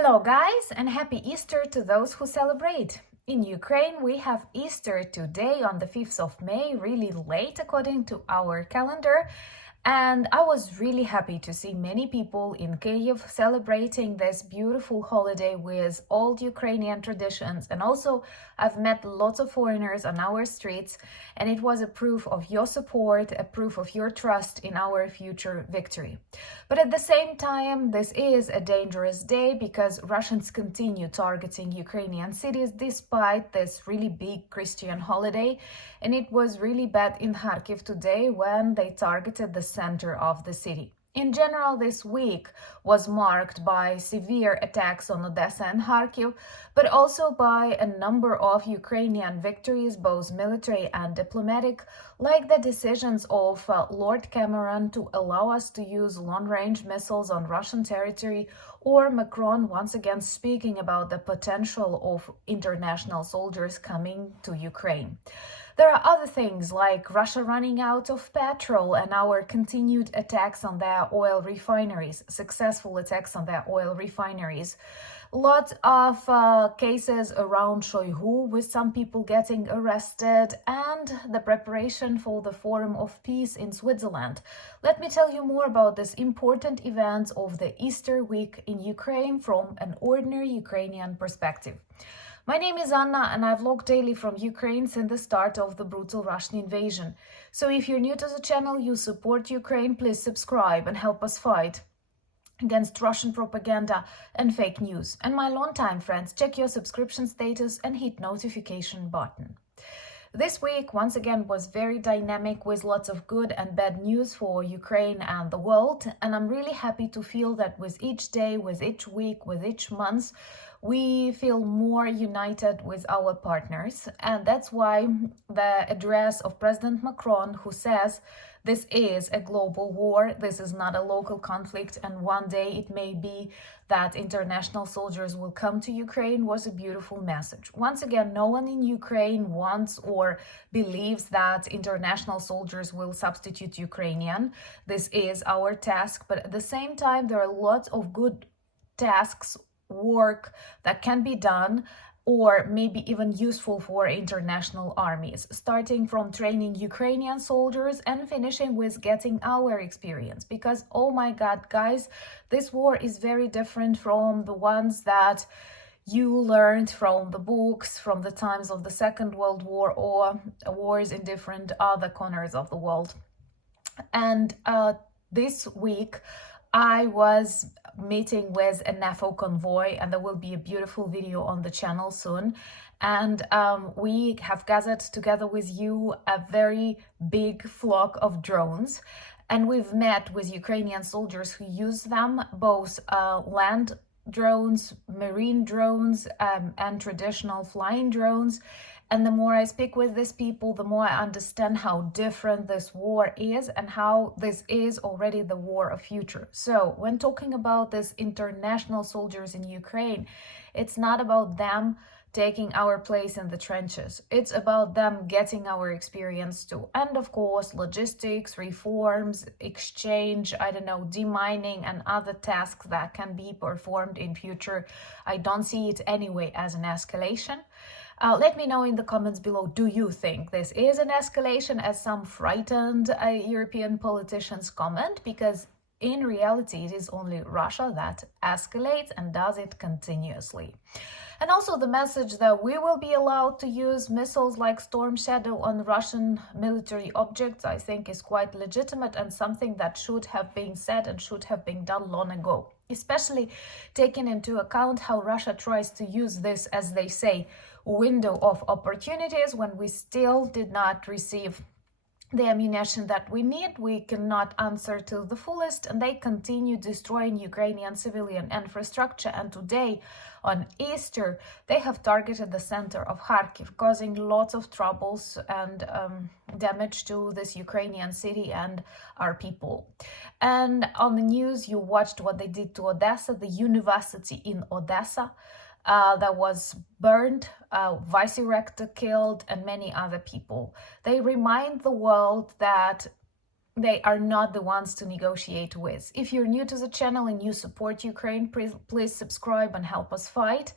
Hello guys, and happy Easter to those who celebrate. In Ukraine, we have Easter today on the 5th of May, really late according to our calendar. And I was really happy to see many people in Kyiv celebrating this beautiful holiday with old Ukrainian traditions. And also, I've met lots of foreigners on our streets, and it was a proof of your support, a proof of your trust in our future victory. But at the same time, this is a dangerous day because Russians continue targeting Ukrainian cities despite this really big Christian holiday. And it was really bad in Kharkiv today when they targeted the center of the city. In general, this week was marked by severe attacks on Odessa and Kharkiv, but also by a number of Ukrainian victories, both military and diplomatic, like the decisions of Lord Cameron to allow us to use long-range missiles on Russian territory, or Macron once again speaking about the potential of international soldiers coming to Ukraine. There are other things like Russia running out of petrol and our continued attacks on their oil refineries, successful attacks on their oil refineries. Lots of cases around Shoigu, with some people getting arrested, and the preparation for the Forum of Peace in Switzerland. Let me tell you more about this important event of the Easter week in Ukraine from an ordinary Ukrainian perspective. My name is Anna, and I vlog daily from Ukraine since the start of the brutal Russian invasion. So if you're new to the channel, you support Ukraine, please subscribe and help us fight against Russian propaganda and fake news. And my longtime friends, check your subscription status and hit notification button. This week, once again, was very dynamic with lots of good and bad news for Ukraine and the world. And I'm really happy to feel that with each day, with each week, with each month, we feel more united with our partners. And that's why the address of President Macron, who says this is a global war, this is not a local conflict, and one day it may be that international soldiers will come to Ukraine, was a beautiful message. Once again, no one in Ukraine wants or believes that international soldiers will substitute Ukrainian. This is our task, but at the same time, there are lots of good tasks, work that can be done, or maybe even useful for international armies, starting from training Ukrainian soldiers and finishing with getting our experience. Because, oh my God, guys, this war is very different from the ones that you learned from the books, from the times of the Second World War, or wars in different other corners of the world. And this week, I was meeting with a NAFO convoy, and there will be a beautiful video on the channel soon. And we have gathered together with you a very big flock of drones. And we've met with Ukrainian soldiers who use them, both land drones, marine drones, and traditional flying drones. And the more I speak with these people, the more I understand how different this war is and how this is already the war of future. So when talking about these international soldiers in Ukraine, it's not about them taking our place in the trenches. It's about them getting our experience too. And of course, logistics, reforms, exchange, demining and other tasks that can be performed in future. I don't see it anyway as an escalation. Let me know in the comments below, do you think this is an escalation, as some frightened European politicians comment? Because in reality, it is only Russia that escalates and does it continuously. And also the message that we will be allowed to use missiles like Storm Shadow on Russian military objects, I think is quite legitimate and something that should have been said and should have been done long ago, especially taking into account how Russia tries to use this, as they say, window of opportunities when we still did not receive the ammunition that we need. We cannot answer to the fullest, and they continue destroying Ukrainian civilian infrastructure. And today, on Easter, they have targeted the center of Kharkiv, causing lots of troubles and damage to this Ukrainian city and our people. And on the news, you watched what they did to Odessa, the university in Odessa. That was burned, vice rector killed, and many other people. They remind the world that they are not the ones to negotiate with. If you're new to the channel and you support Ukraine, please subscribe and help us fight.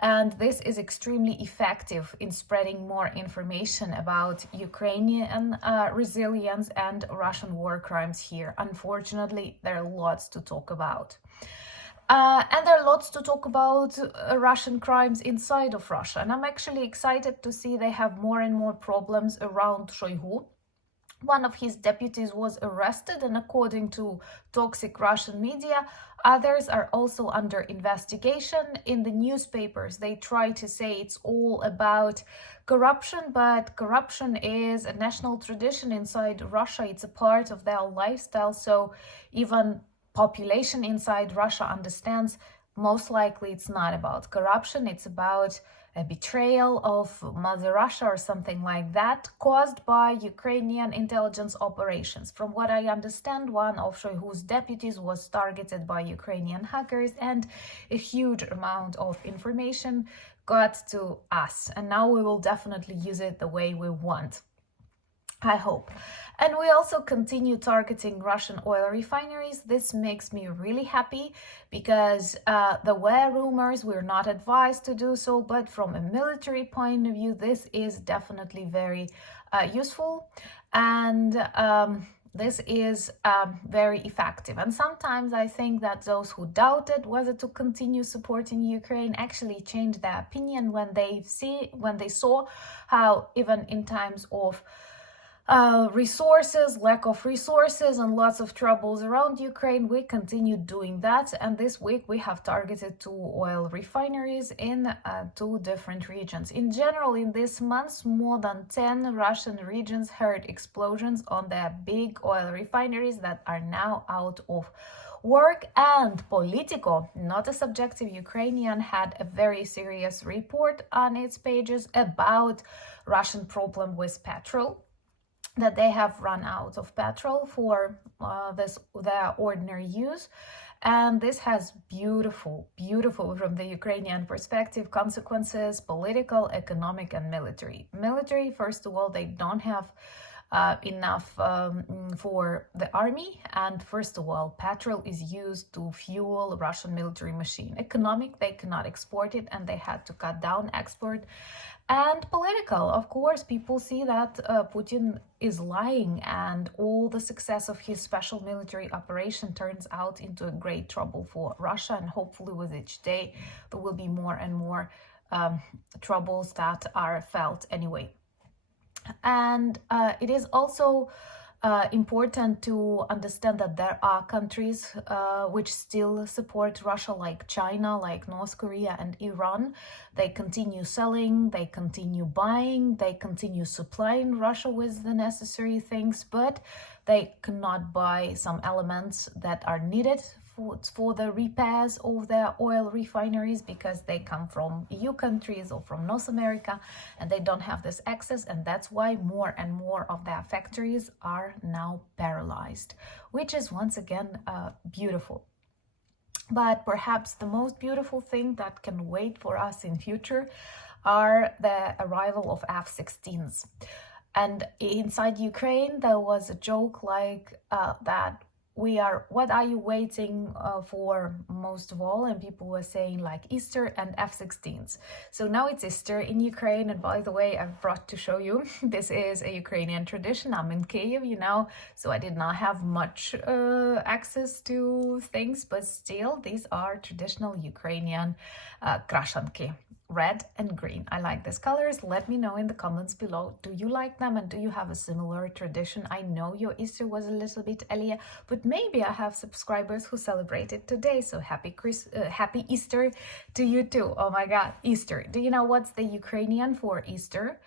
And this is extremely effective in spreading more information about Ukrainian resilience and Russian war crimes here. Unfortunately, there are lots to talk about. And there are lots to talk about Russian crimes inside of Russia. And I'm actually excited to see they have more and more problems around Shoigu. One of his deputies was arrested, and according to toxic Russian media, others are also under investigation. In the newspapers, they try to say it's all about corruption, but corruption is a national tradition inside Russia. It's a part of their lifestyle, so even population inside Russia understands most likely it's not about corruption, it's about a betrayal of Mother Russia or something like that, caused by Ukrainian intelligence operations. From what I understand, one of Shoigu's deputies was targeted by Ukrainian hackers, and a huge amount of information got to us. And now we will definitely use it the way we want, I hope. And we also continue targeting Russian oil refineries. This makes me really happy because there were rumors, we're not advised to do so, but from a military point of view, this is definitely very useful. And this is very effective. And sometimes I think that those who doubted whether to continue supporting Ukraine actually changed their opinion when they saw how even in times of lack of resources and lots of troubles around Ukraine, we continue doing that. And this week we have targeted 2 oil refineries in 2 different regions. In general, in this month, more than 10 Russian regions heard explosions on their big oil refineries that are now out of work. And Politico, not a subjective Ukrainian, had a very serious report on its pages about Russian problem with petrol, that they have run out of petrol for their ordinary use. And this has beautiful from the Ukrainian perspective consequences: political, economic, and military. Military, first of all, they don't have enough for the army, and first of all, petrol is used to fuel Russian military machine. Economic, they cannot export it and they had to cut down export. And political, of course, people see that Putin is lying, and all the success of his special military operation turns out into a great trouble for Russia. And hopefully with each day there will be more and more troubles that are felt anyway. And it is also important to understand that there are countries which still support Russia, like China, like North Korea and Iran. They continue selling, they continue buying, they continue supplying Russia with the necessary things, but they cannot buy some elements that are needed for the repairs of their oil refineries, because they come from EU countries or from North America and they don't have this access. And that's why more and more of their factories are now paralyzed, which is once again beautiful. But perhaps the most beautiful thing that can wait for us in future are the arrival of F-16s. And inside Ukraine there was a joke like that what are you waiting for most of all? And people were saying like Easter and F-16s. So now it's Easter in Ukraine. And by the way, I've brought to show you, this is a Ukrainian tradition. I'm in Kyiv, you know, so I did not have much access to things, but still these are traditional Ukrainian krashanki. Red and green. I like these colors. Let me know in the comments below. Do you like them, and do you have a similar tradition? I know your Easter was a little bit earlier, but maybe I have subscribers who celebrated today. So happy Easter to you too. Oh my God, Easter. Do you know what's the Ukrainian for Easter?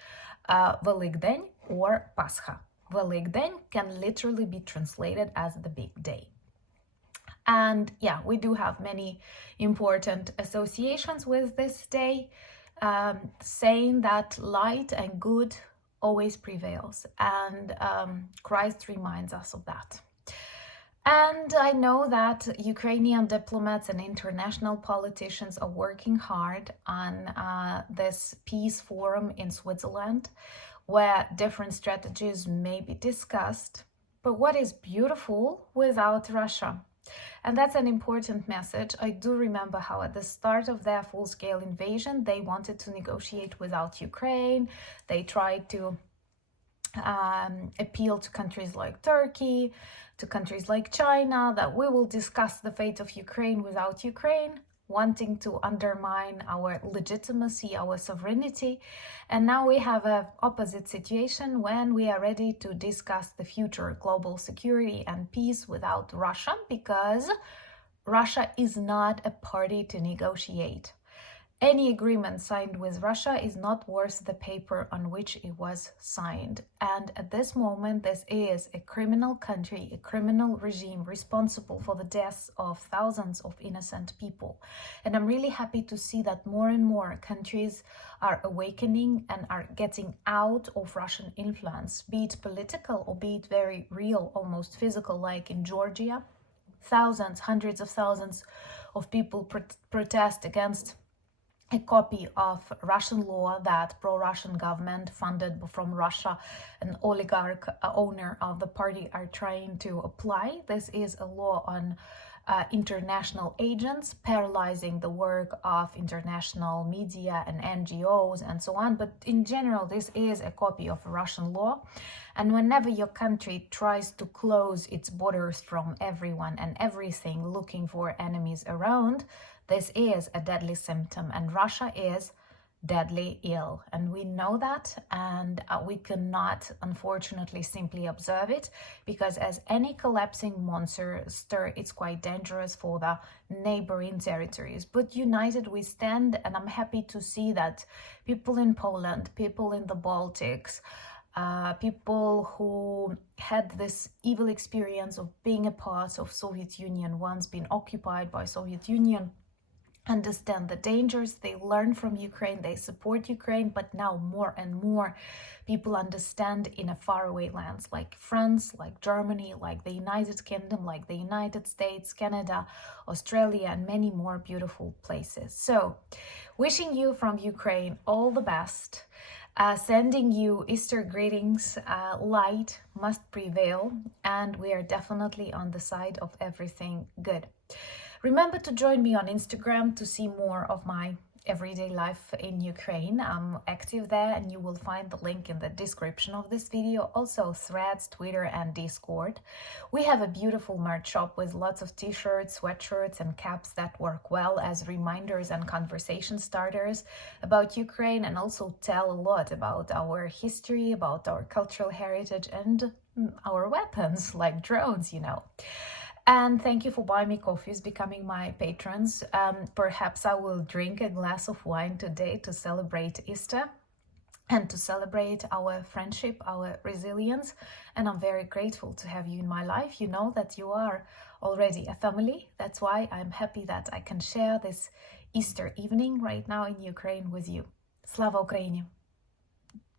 Великдень or Pascha. Великдень can literally be translated as the big day. And yeah, we do have many important associations with this day, saying that light and good always prevails. And Christ reminds us of that. And I know that Ukrainian diplomats and international politicians are working hard on this peace forum in Switzerland, where different strategies may be discussed. but what is beautiful without Russia? And that's an important message. I do remember how at the start of their full-scale invasion, they wanted to negotiate without Ukraine. They tried to appeal to countries like Turkey, to countries like China, that we will discuss the fate of Ukraine without Ukraine, wanting to undermine our legitimacy, our sovereignty. And now we have an opposite situation when we are ready to discuss the future global security and peace without Russia, because Russia is not a party to negotiate. Any agreement signed with Russia is not worth the paper on which it was signed. And at this moment, this is a criminal country, a criminal regime responsible for the deaths of thousands of innocent people. And I'm really happy to see that more and more countries are awakening and are getting out of Russian influence, be it political or be it very real, almost physical, like in Georgia. Thousands, hundreds of thousands of people protest against a copy of Russian law that pro-Russian government funded from Russia, an oligarch owner of the party, are trying to apply. This is a law on international agents, paralyzing the work of international media and NGOs and so on. But in general, this is a copy of Russian law. And whenever your country tries to close its borders from everyone and everything, looking for enemies around, this is a deadly symptom, and Russia is deadly ill. And we know that, and we cannot, unfortunately, simply observe it, because as any collapsing monster, it's quite dangerous for the neighboring territories. But united we stand, and I'm happy to see that people in Poland, people in the Baltics, people who had this evil experience of being a part of Soviet Union, once been occupied by Soviet Union, understand the dangers. They learn from Ukraine, they support Ukraine, but now more and more people understand in a faraway lands like France, like Germany, like the United Kingdom, like the United States, Canada, Australia, and many more beautiful places. So wishing you from Ukraine all the best. Sending you Easter greetings. Light must prevail, and we are definitely on the side of everything good. Remember to join me on Instagram to see more of my everyday life in Ukraine. I'm active there, and you will find the link in the description of this video. Also Threads, Twitter, and Discord. We have a beautiful merch shop with lots of t-shirts, sweatshirts, and caps that work well as reminders and conversation starters about Ukraine, and also tell a lot about our history, about our cultural heritage, and our weapons like drones, you know. And thank you for buying me coffees, becoming my patrons. Perhaps I will drink a glass of wine today to celebrate Easter and to celebrate our friendship, our resilience. And I'm very grateful to have you in my life. You know that you are already a family. That's why I'm happy that I can share this Easter evening right now in Ukraine with you. Slava Ukraini!